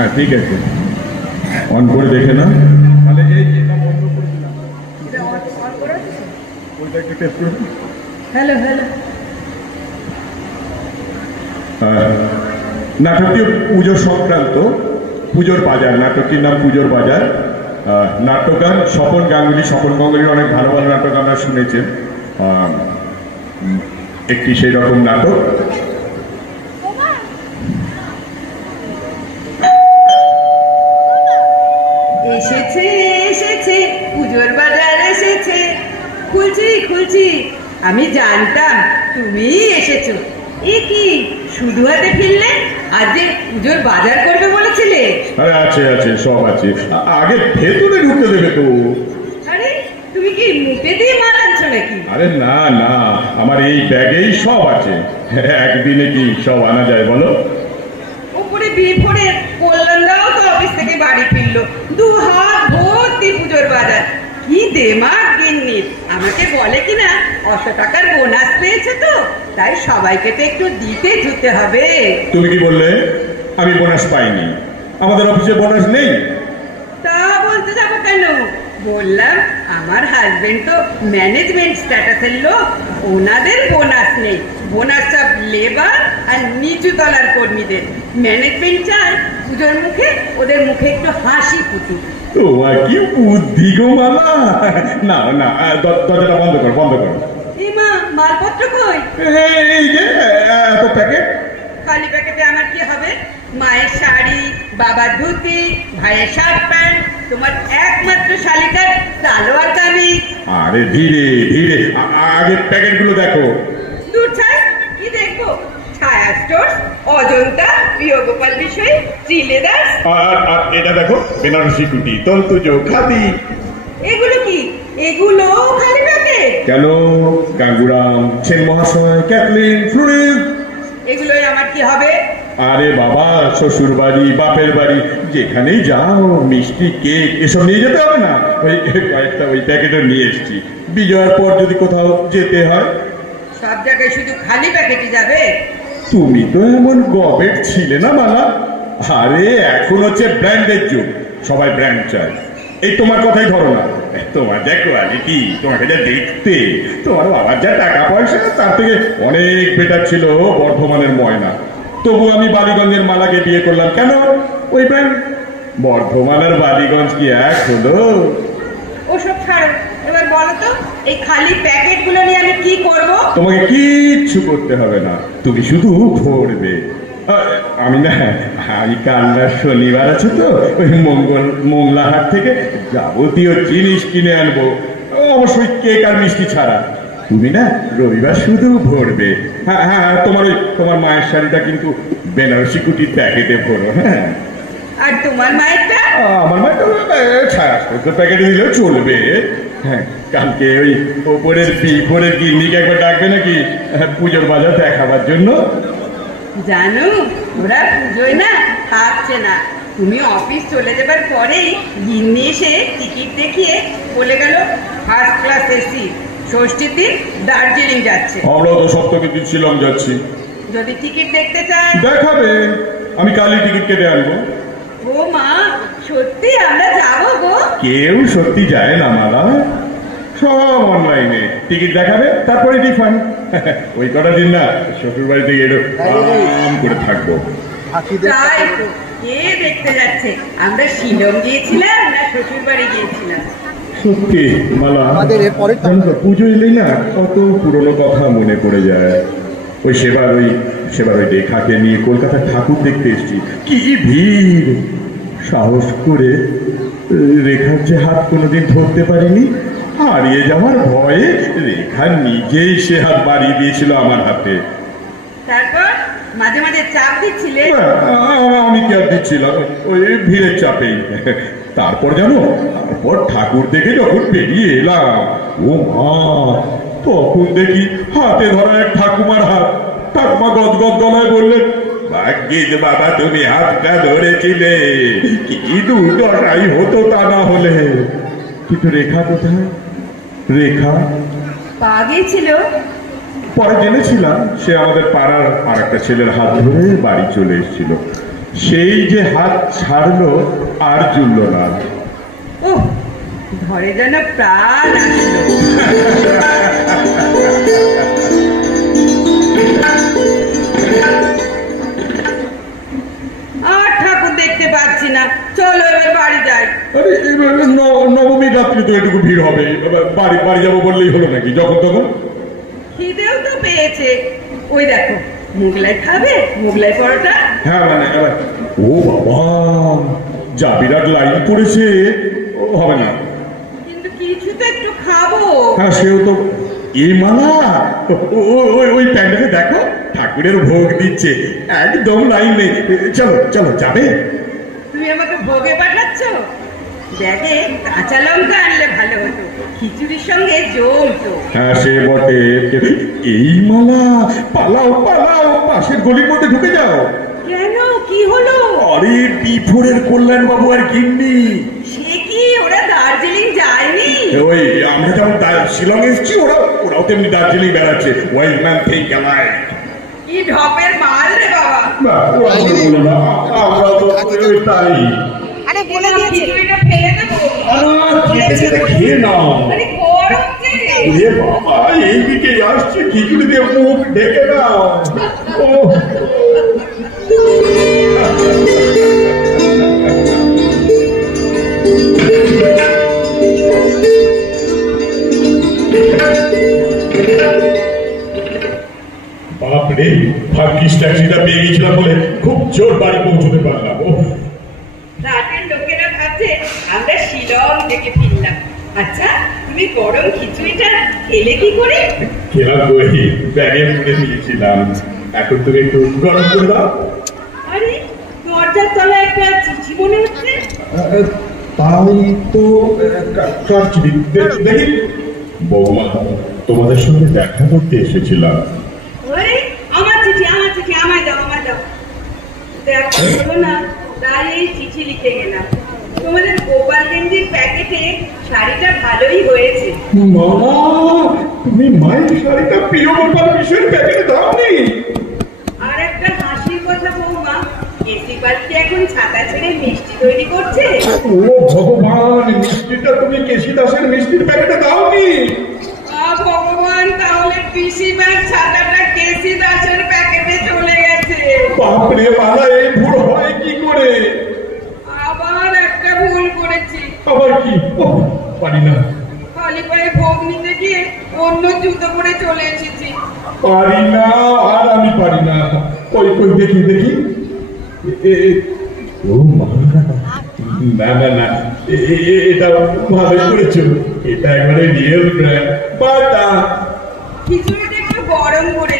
হ্যাঁ ঠিক আছে, অন করে দেখে না তাহলে। এই এটা বন্ধ করে দিলাম, এটা অন করা আছে। ওইটা একটু টেস্ট করে। Hello hello. নাটকটি পুজো সংক্রান্ত, পুজোর বাজার, নাটকটির নাম পুজোর বাজার। নাট্যকার স্বপন গাঙ্গুলি। স্বপন গাঙ্গুলির অনেক ভালো ভালো নাটক আমরা শুনেছেন। একটি সেই রকম নাটক। এসেছে এসেছে পুজোর বাজার এসেছে, খুলছি খুলছি। আমি জানতাম তুমি এসেছো। এ কি শুধু হাতে ফিরলে? আজ যে পুজোর বাজার করবে বলেছিলে। আরে আছে আছে, সব আছে। আগে ভেতরে ঢুকতে দেবে তো। আরে তুমি কি মুখে দিয়ে মাল আনছো নাকি? আরে না না, আমার এই ব্যাগেই সব আছে। একদিনে কি সব আনা যায় বলো? উপরে বিফোরে কল্যাণদাও তো অফিস থেকে বাড়ি ফিরলো, 2 হাত ভর্তি পুজোর বাজার। কি দেমাগ গিন্নির। আমাকে বলে কিনা 100 টাকার বোনাস পেয়েছে, তো তাই সবাইকে তো একটু দিতে দিতে হবে। তুমি কি বললে? আমি বোনাস পাইনি, আমাদের অফিসে বোনাস নেই। তা বলতে যাবো কেন? বললাম আমার হাজবেন্ড তো ম্যানেজমেন্ট স্ট্যাটাসের লোক, ওনাদের বোনাস নেই। বোনাস সব লেবার আর নিচু তলার কর্মীদের। ম্যানেজমেন্ট চায় পুজোর মুখে ওদের মুখে একটু হাসি ফুটুক। তোমার কি বুদ্ধি গো মালা। না না, দরজাটা বন্ধ কর, বন্ধ কর। এই মা, মালপত্র কই? এই যে এত প্যাকেট। খালি প্যাকেটে আমার কি হবে? মায়ের শাড়ি, বাবার ধুতি, ভাইয়ের শার্ট প্যান্ট, তোমার একমাত্র শালিকার সালোয়ার কামিজ। আরে ধীরে ধীরে, আগে প্যাকেট গুলো দেখো। দূর ছাই, কি দেখবো? ছায়া স্টোর্স, অজন্তা, প্রিয়গোপাল বিষয়, শ্রীলেদার্স। আর এটা দেখো, বেনারসি কুটি, তন্তুজো, খাদি। এগুলো কি? এগুলো খালি প্যাকেট? কেন? গাঙ্গুরাম, সেন মহাশয়, ক্যাথলিন, ফ্লোরিস। এগুলোই আমার কি হবে? আরে বাবা, শ্বশুর বাড়ি, বাপের বাড়ি, যেখানেই যাও মিষ্টি, কেক এসব নিয়ে যেতে হবে না? ওই কয়েকটা ওই প্যাকেটও নিয়ে এসছি, বিজয়ের পর যদি কোথাও যেতে হয়। সব জায়গায় শুধু খালি প্যাকেটই যাবে? তুমি তো এমন গবেট ছিলে না মালা। আরে এখন হচ্ছে ব্র্যান্ডের যুগ, সবাই ব্র্যান্ড চায়। এই তোমার কথাই ধরো না, তোমার যা কোয়ালিটি, তোমাকে যা দেখতে, তোমার বাবার যা টাকা পয়সা, তার থেকে অনেক বেটার ছিল বর্ধমানের ময়না। তবু আমি বালিগঞ্জের মালাকে বিয়ে করলাম। কেন? ওই ব্র্যান্ড। বর্ধমান আর বালিগঞ্জ কি এক হলো? ওসব ছাড়ো, এবার বলো তো এই খালি প্যাকেট গুলো নিয়ে আমি কি করব? তোমাকে কিচ্ছু করতে হবে না, তুমি শুধু ভরবে। আমি না, আমি কাল না শনিবার আছে তো, ওই মোংলাহাট থেকে যাবতীয় জিনিস কিনে আনবো, অবশ্যই কেক আর মিষ্টি ছাড়া। তুমি না রবিবার শুধু ভরবে। হ্যাঁ হ্যাঁ, তোমার মায়ের শাড়িটা কিন্তু বেনারসি কুটির প্যাকেটে ভরো। হ্যাঁ, আর তোমার মায়েরটা? আমার মায়েরটা ছাড়া প্যাকেটে দিলেও চলবে। হ্যাঁ, কালকে ওই ওপরের বিপরের গিন্নিকে একবার ডাকবে নাকি পুজোর বাজার দেখাবার জন্য? জানো, ওরা পুজোয় না থাকছে না। তুমি অফিস চলে যাবার পরেই গিন্নি এসে টিকিট দেখিয়ে বলে গেল ফার্স্ট ক্লাস এসি, ষষ্ঠীর দিন দার্জিলিং যাচ্ছে। আমরাও তো সপ্তমীর দিন শিলং যাচ্ছি। যদি টিকিট দেখতে চান দেখাবে, আমি কালই টিকিট কেটে আনবো। ও মা, সত্যি আমরা যাবো গো? কেউ সত্যি যায় না মালা, সব অনলাইনে। টিকিট দেখাবে, তারপরে রিফান্ড। ওই কটা দিন না শ্বশুর বাড়ি থেকে এলো আরাম করে থাকবো। তাই তো, কে দেখতে যাচ্ছে? আমরা শিলং গিয়েছিলাম না শ্বশুর বাড়ি গিয়েছিলাম? সত্যি মালা, পুজো এলেই না কত পুরনো কথা মনে পড়ে যায়। সেবার ওই রেখাকে নিয়ে কলকাতার ঠাকুর দেখতে এসেছি, কি ভিড়! সাহস করে রেখার যে হাত কোনোদিন ধরতে পারিনি, হারিয়ে যাওয়ার ভয়ে রেখা নিজেই সে হাত বাড়িয়ে দিয়েছিল আমার হাতে। তারপর মাঝে মাঝে চাপ দিচ্ছিলে? আমি কি আর দিচ্ছিলাম, ওই ভিড়ের চাপেই। তারপর ঠাকুর দেখে যখন বেরিয়ে এলাম, ও মা, তখন দেখি হাতে ধরা এক ঠাকুমার হাত। ঠাকুমা গদগদ গলায় বললেন, ভাগ্যিস বাবা তুমি হাতটা ধরেছিলে, কি দুর্দশাই হতো তা না হলে। কিন্তু রেখা কোথায়? রেখা পা গিয়েছিল। পরে জেনেছিলাম সে আমাদের পাড়ার আর একটা ছেলের হাত ধরে বাড়ি চলে এসেছিল। সেই যে হাত ছাড়লো আর জুড়ল না। ও ঘরে যেন প্রাণ আসলো। আর ঠাকুর দেখতে পাচ্ছি না, চলো এবার বাড়ি যাই। আরে এবার নবমীর রাত্রে তো এটুকু ভিড় হবে, এবার বাড়ি বাড়ি যাবো বললেই হলো নাকি যখন তখন? খিদেও তো পেয়েছে, ওই দেখো মোগলাই খাবে, মোগলাই পরোটা। হ্যাঁ মানে ও বাবা, যা বিরাট লাইন পড়েছে, ও হবে না। কিন্তু কিছু তো একটু খাবো। হ্যাঁ সেও তো। এই মালা, ওই প্যান্ডেলে দেখো ঠাকুরের ভোগ দিচ্ছে, একদম লাইন নেই। চলো চলো, যাবে? তুমি আমাকে ভোগে পাঠাচ্ছ? ব্যাগে কাঁচা লঙ্কা আনলে ভালো হতো, খিচুড়ির সঙ্গে জমতো। হ্যাঁ সে বটে। এই মালা, পালাও পালাও, পাশের গলির মধ্যে ঢুকে যাও। কেন, কি হলো? আরে বিফোরের কল্যাণ বাবু আর গিন্নি। সে কি, ওরা দার্জিলিং যায়নি? ওই আমরা যেমন শিলং এসেছি, ওরাও তেমনি দার্জিলিং বেড়াচ্ছে। ওই ম্যান থেকে গেলায় কি ঢপের মাল রে বাবা। আমরা তো তাই। আরে বলে দিয়েছে। খিচুড়িটা ফেলে দেবো? খেয়ে নাও। আরে গরম যে। বাবা, এইদিকে আসছে, খিচুড়ি দিয়ে মুখ ঢেকে দাও। ও বাপরে, ভাগ্যিস ট্যাক্সিটা পেয়ে গেছিলাম বলে খুব জোর বাড়ি পৌঁছতে পারলাম। রাতের লোকেরা ভাবছে আমরা শিলং থেকে ফিরলাম। আচ্ছা, তুমি গরম খিচুড়িটা খেলে কি করে? খেলাম বই, ব্যাগে মুড়ে দিয়েছিলাম। এখন তুমি একটু গরম করে দাও। আরে দরজার তলায় একটা চিঠি মনে হচ্ছে। তাই তো, দেখি। বৌমা, তোমাদের সঙ্গে দেখা করতে এসেছিলাম। আরে আমার চিঠি, আমার চিঠি, আমায় দাও, আমায় দাও। দেখো হলো না, তাই এই চিঠি লিখে গেলাম। তোমাদের গোপালগঞ্জের প্যাকেটে শাড়িটা ভালোই হয়েছে। মামা, তুমি মায়ের শাড়িটা প্রিয় গোপাল বিষয়ের প্যাকেটে দাওনি? আর একটা হাসির কথা বৌমা, এসি পালকি এখন ছাতা ছেড়ে মিষ্টি তৈরি করছে। ও ভগবান, মিষ্টিটা তুমি কেশি দাসের মিষ্টির প্যাকেটে দাওনি? ভগবান, তাহলে পিসিমার ছাতাটা কেসি দাসের প্যাকেটে চলে গেছে। বাপরে বাবা, এই ভুল হয় কি করে? আবার একটা ভুল করেছি। আবার কি? পারি না, খালি পায়ে ভোগ নিতে গিয়ে অন্য জুতো পরে চলে এসেছি। পারি না, আর আমি পারি না। কই কই, দেখি দেখি। ও মা, না না না, এটা ভালো করেছো, এটা একবারে রিয়েল ব্র্যান্ড। বাটা খিচুড়িটা একটু গরম করে